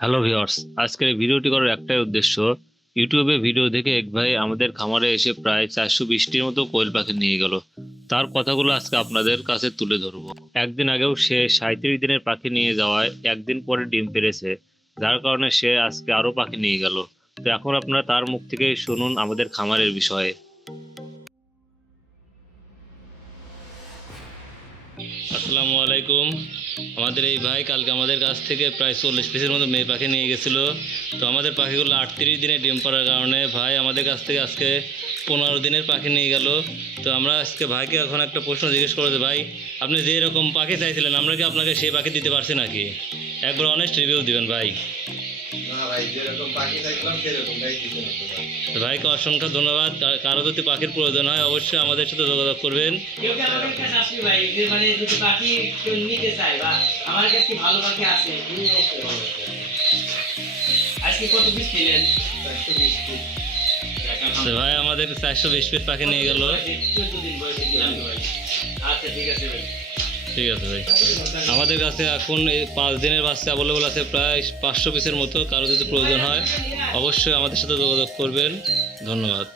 Hello viewers, আজকের এই ভিডিওটি করার একটাই উদ্দেশ্য। ইউটিউবে ভিডিও দেখে এক ভাই আমাদের খামারে এসে প্রায় 420টির মতো কোয়েল পাখি নিয়ে গেল। তার কথাগুলো আজকে আপনাদের কাছে তুলে ধরবো। একদিন আগেও সে 37 দিনের পাখি নিয়ে যাওয়ায় একদিন পরে ডিম পেড়েছে, যার কারণে সে আজকে আরো পাখি নিয়ে গেল। তো এখন আপনারা তার মুখ থেকেই শুনুন আমাদের খামারের বিষয়ে। আসসালামু আলাইকুম। আমাদের এই ভাই কালকে আমাদের কাছ থেকে প্রায় 40 পিসের মতো মেয়ে পাখি নিয়ে গেছিলো। তো আমাদের পাখিগুলো 38 দিনে ডিম পাড়ার কারণে ভাই আমাদের কাছ থেকে আজকে 15 দিনের পাখি নিয়ে গেল। তো আমরা আজকে ভাইকে এখন একটা প্রশ্ন জিজ্ঞেস করবো যে ভাই, আপনি যে এরকম পাখি চাইছিলেন আমরা কি আপনাকে সেই পাখি দিতে পারছি নাকি? একবার অনেস্ট রিভিউ দিবেন ভাই। তো ভাইকে অসংখ্য ধন্যবাদ। কারো যদি পাখির প্রয়োজন হয় অবশ্যই আমাদের সাথে যোগাযোগ করবেন। কেউ কি আমাদের কাছে আসবে ভাই, যে মানে যদি পাখি কেউ নিতে চায় বা আমার কাছে কি ভালো পাখি আছে, আজকে কত পিস পেলেন? 420 পিস। তো ভাই আমাদের 420 পিস পাখি নিয়ে গেল। 14 দিন বয়সে দিলাম ভাই। আচ্ছা ঠিক আছে ভাই। ঠিক আছে ভাই। আমাদের কাছে এখন এই 5 দিনের বাচ্চা অ্যাভেলেবল আছে প্রায় 500 পিসের মতো। কারো যদি প্রয়োজন হয় অবশ্যই আমাদের সাথে যোগাযোগ করবেন। ধন্যবাদ।